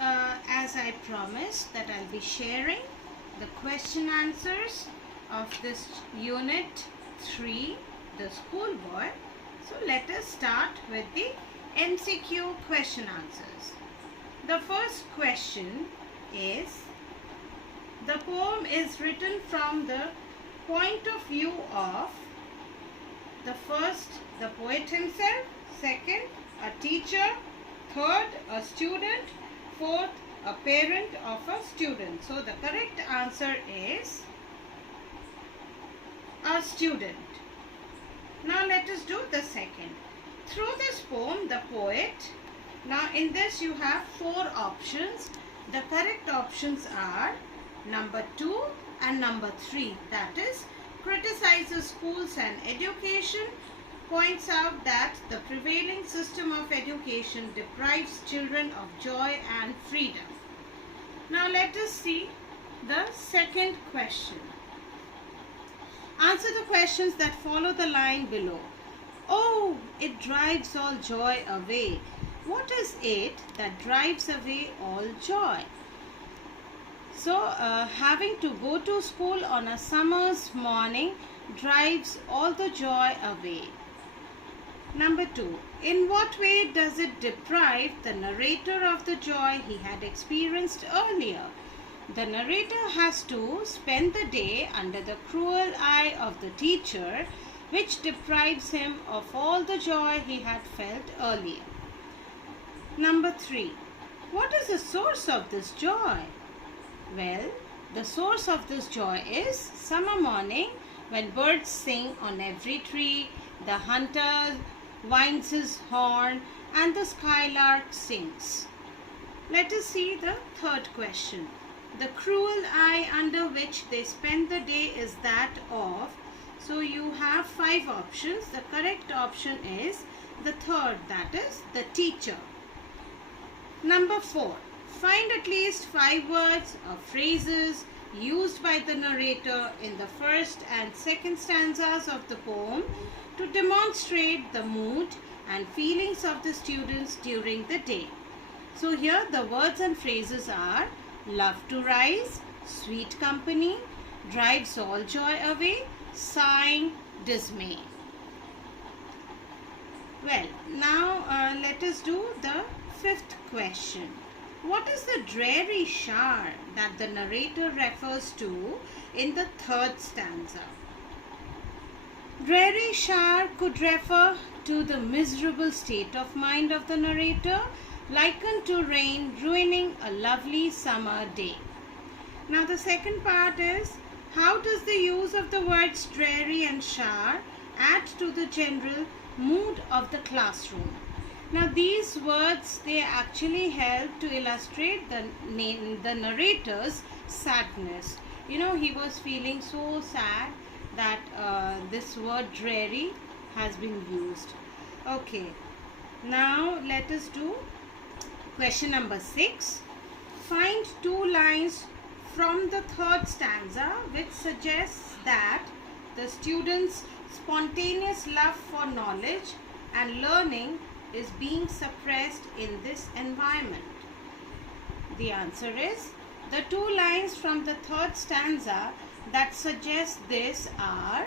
as I promised that I'll be sharing the question answers of this unit 3, the schoolboy. So let us start with the MCQ question answers. The first question is, the poem is written from the point of view of the first, the poet himself, second, a teacher, third, a student, fourth, a parent of a student. So the correct answer is a student. Now let us do the second. Through this poem, the poet, now in this you have 4 options. The correct options are number 2 and number 3. That is, criticizes schools and education, points out that the prevailing system of education deprives children of joy and freedom. Now let us see the second question. Answer the questions that follow the line below. Oh, it drives all joy away. What is it that drives away all joy? So, having to go to school on a summer's morning drives all the joy away. Number 2. In what way does it deprive the narrator of the joy he had experienced earlier? The narrator has to spend the day under the cruel eye of the teacher, which deprives him of all the joy he had felt earlier. Number 3. What is the source of this joy? Well, the source of this joy is summer morning when birds sing on every tree, the hunter winds his horn, and the skylark sings. Let us see the third question. The cruel eye under which they spend the day is that of, so you have 5 options. The correct option is the third, that is the teacher. Number 4. Find at least 5 words or phrases used by the narrator in the first and second stanzas of the poem to demonstrate the mood and feelings of the students during the day. So here the words and phrases are love to rise, sweet company, drives all joy away, sighing, dismay. Well, now let us do the 5th question. What is the dreary shower that the narrator refers to in the 3rd stanza? Dreary shower could refer to the miserable state of mind of the narrator, likened to rain ruining a lovely summer day. Now the second part is, how does the use of the words dreary and shower add to the general mood of the classroom? Now these words, they actually help to illustrate the narrator's sadness. You know, he was feeling so sad that this word dreary has been used. Okay, now let us do question number 6. Find 2 lines from the 3rd stanza which suggests that the student's spontaneous love for knowledge and learning is being suppressed in this environment. The answer is, the 2 lines from the 3rd stanza that suggest this are,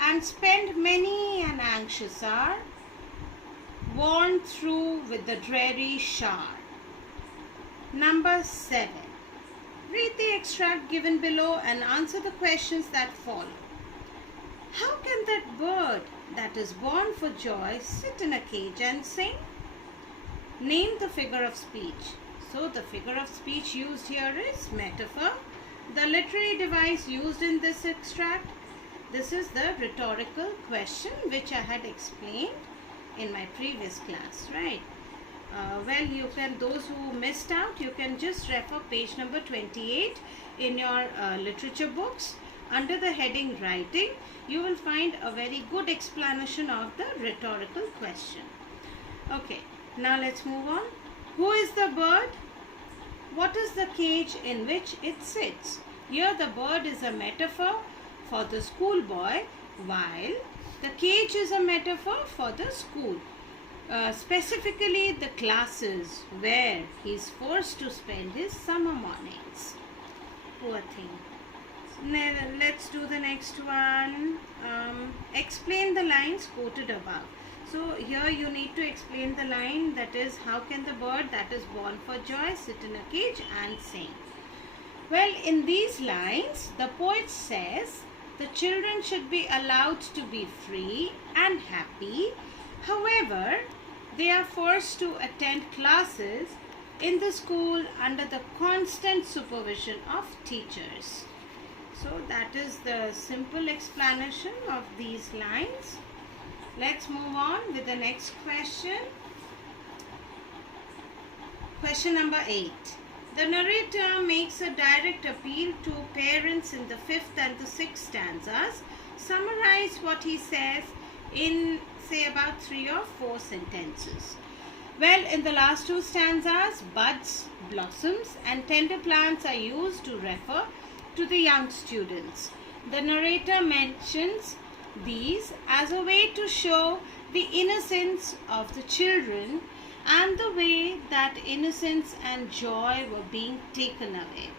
and spend many an anxious hour, worn through with the dreary shower. Number 7. Read the extract given below and answer the questions that follow. How can that bird that is born for joy sit in a cage and sing? Name the figure of speech. So the figure of speech used here is metaphor. The literary device used in this extract, this is the rhetorical question which I had explained in my previous class, right? Well, you can, those who missed out, you can just refer page number 28 in your literature books. Under the heading writing, you will find a very good explanation of the rhetorical question. Okay, now let's move on. Who is the bird? What is the cage in which it sits? Here the bird is a metaphor for the schoolboy, while the cage is a metaphor for the school. specifically the classes where he is forced to spend his summer mornings. Poor thing. Let's do the next one. Explain the lines quoted above. So here you need to explain the line, that is, how can the bird that is born for joy sit in a cage and sing? Well, in these lines, the poet says the children should be allowed to be free and happy. However, they are forced to attend classes in the school under the constant supervision of teachers. So that is the simple explanation of these lines. Let's move on with the next question. Question number 8. The narrator makes a direct appeal to parents in the 5th and the 6th stanzas. Summarize what he says in, say, about 3 or 4 sentences. Well, in the last 2 stanzas, buds, blossoms and tender plants are used to refer to the young students. The narrator mentions these as a way to show the innocence of the children and the way that innocence and joy were being taken away.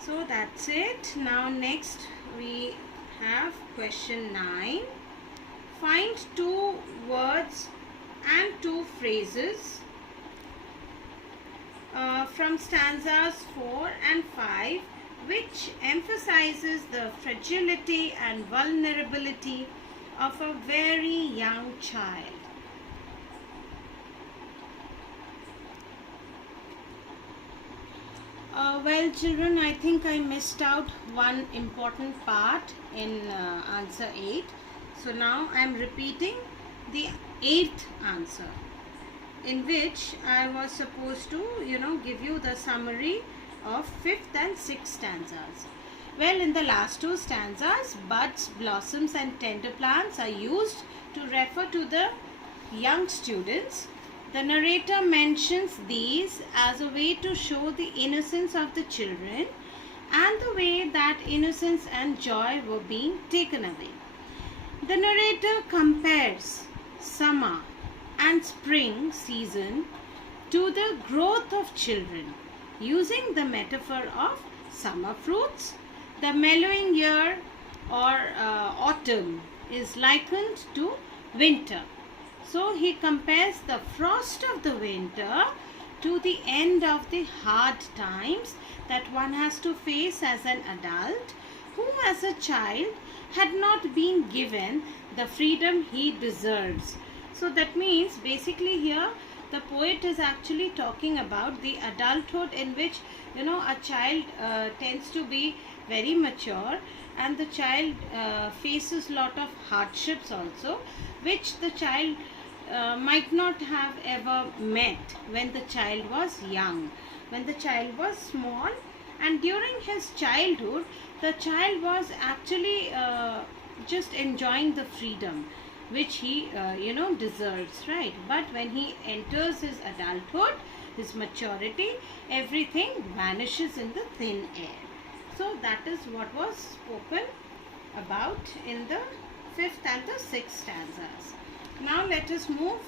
So that's it. Now next we have question 9. Find 2 words and 2 phrases from stanzas 4 and 5 which emphasizes the fragility and vulnerability of a very young child. Well, children, I think I missed out one important part in answer 8. So now I am repeating the 8th answer, in which I was supposed to, give you the summary of 5th and 6th stanzas. Well, in the last 2 stanzas, buds, blossoms and tender plants are used to refer to the young students. The narrator mentions these as a way to show the innocence of the children and the way that innocence and joy were being taken away. The narrator compares summer and spring season to the growth of children, using the metaphor of summer fruits. The mellowing year or autumn is likened to winter. So he compares the frost of the winter to the end of the hard times that one has to face as an adult, who as a child had not been given the freedom he deserves. So that means basically here the poet is actually talking about the adulthood in which a child tends to be very mature, and the child faces lot of hardships also, which the child might not have ever met when the child was young, when the child was small. And during his childhood, the child was actually just enjoying the freedom which he deserves, right? But when he enters his adulthood, his maturity, everything vanishes in the thin air. So that is what was spoken about in the 5th and the 6th stanzas. Now let us move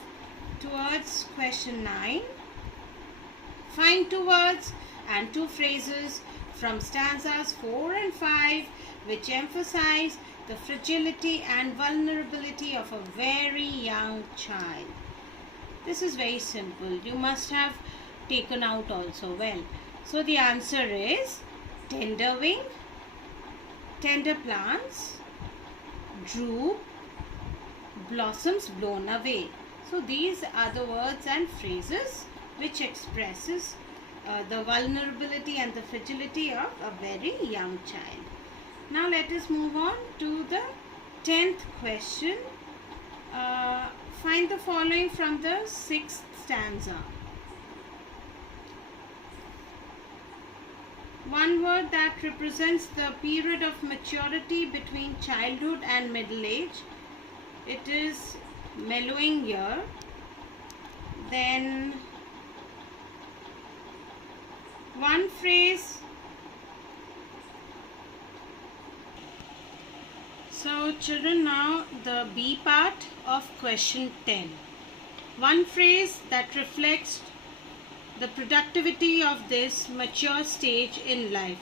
towards question 9. Find 2 words and 2 phrases from stanzas 4 and 5 which emphasize the fragility and vulnerability of a very young child. This is very simple. You must have taken out also well. So the answer is tender wing, tender plants, droop, blossoms blown away. So these are the words and phrases which expresses the vulnerability and the fragility of a very young child. Now let us move on to the 10th question. Find the following from the 6th stanza. One word that represents the period of maturity between childhood and middle age. It is mellowing year. Then one phrase. So children, now the B part of question 10. one phrase that reflects the productivity of this mature stage in life.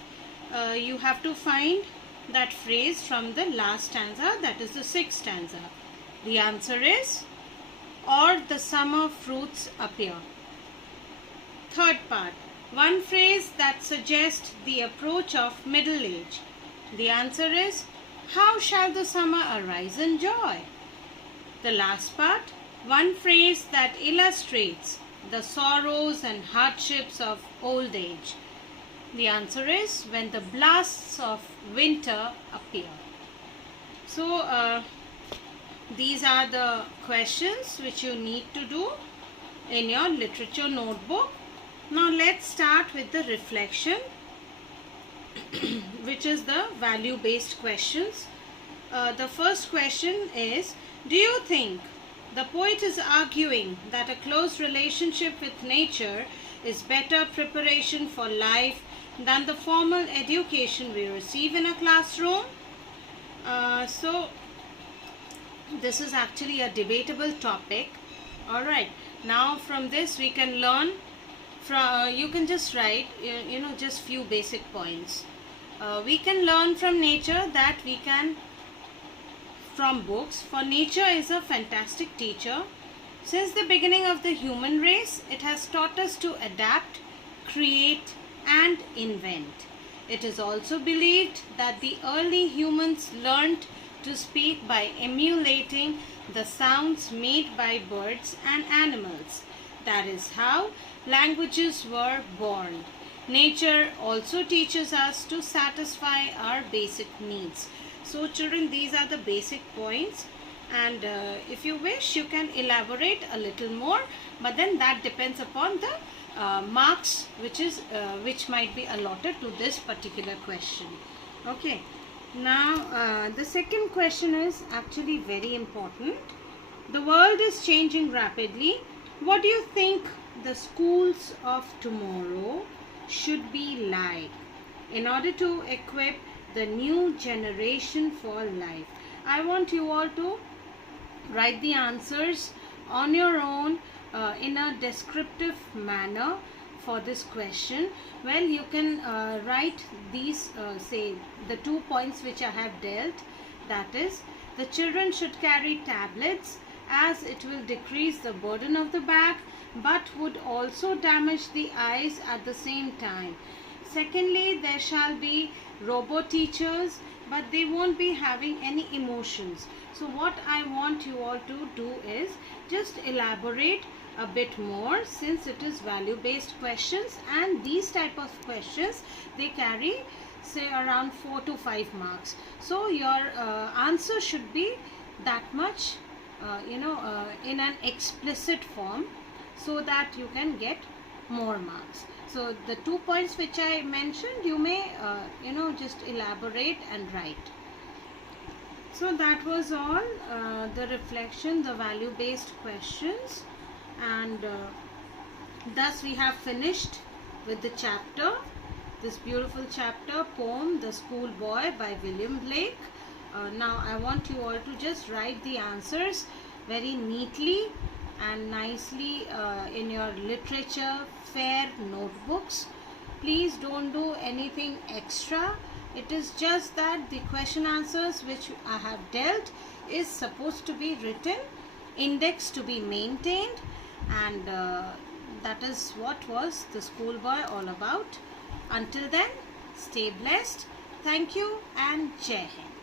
You have to find that phrase from the last stanza, that is the sixth stanza. The answer is, or the summer fruits appear. Third part, one phrase that suggests the approach of middle age. The answer is, how shall the summer arise in joy? The last part, one phrase that illustrates the sorrows and hardships of old age. The answer is, when the blasts of winter appear. So, these are the questions which you need to do in your literature notebook. Now let's start with the reflection, which is the value-based questions. The first question is, do you think the poet is arguing that a close relationship with nature is better preparation for life than the formal education we receive in a classroom? So this is actually a debatable topic. Alright, now from this we can learn from, you can just write just few basic points. We can learn from nature that we can from books, for nature is a fantastic teacher. Since the beginning of the human race, it has taught us to adapt, create and invent. It is also believed that the early humans learned to speak by emulating the sounds made by birds and animals. That is how languages were born. Nature also teaches us to satisfy our basic needs. So children, these are the basic points, and if you wish you can elaborate a little more, but then that depends upon the marks which might be allotted to this particular question. Okay, now the second question is actually very important. The world is changing rapidly. What do you think the schools of tomorrow should be like in order to equip the new generation for life? I want you all to write the answers on your own in a descriptive manner for this question. Well, you can write these, say the 2 points which I have dealt, that is, the children should carry tablets as it will decrease the burden of the bag but would also damage the eyes at the same time. Secondly, there shall be robot teachers, but they won't be having any emotions. So what I want you all to do is just elaborate a bit more, since it is value based questions, and these type of questions, they carry say around 4 to 5 marks. So your answer should be that much in an explicit form, so that you can get more marks. So the 2 points which I mentioned, you may just elaborate and write. So that was all the reflection, the value based questions, and thus we have finished with the chapter, this beautiful chapter, poem The Schoolboy by William Blake. Now I want you all to just write the answers very neatly and nicely in your literature fair notebooks. Please don't do anything extra. It is just that the question answers which I have dealt is supposed to be written, index to be maintained, and that is what was the Schoolboy all about. Until then, stay blessed. Thank you and Jai Hind.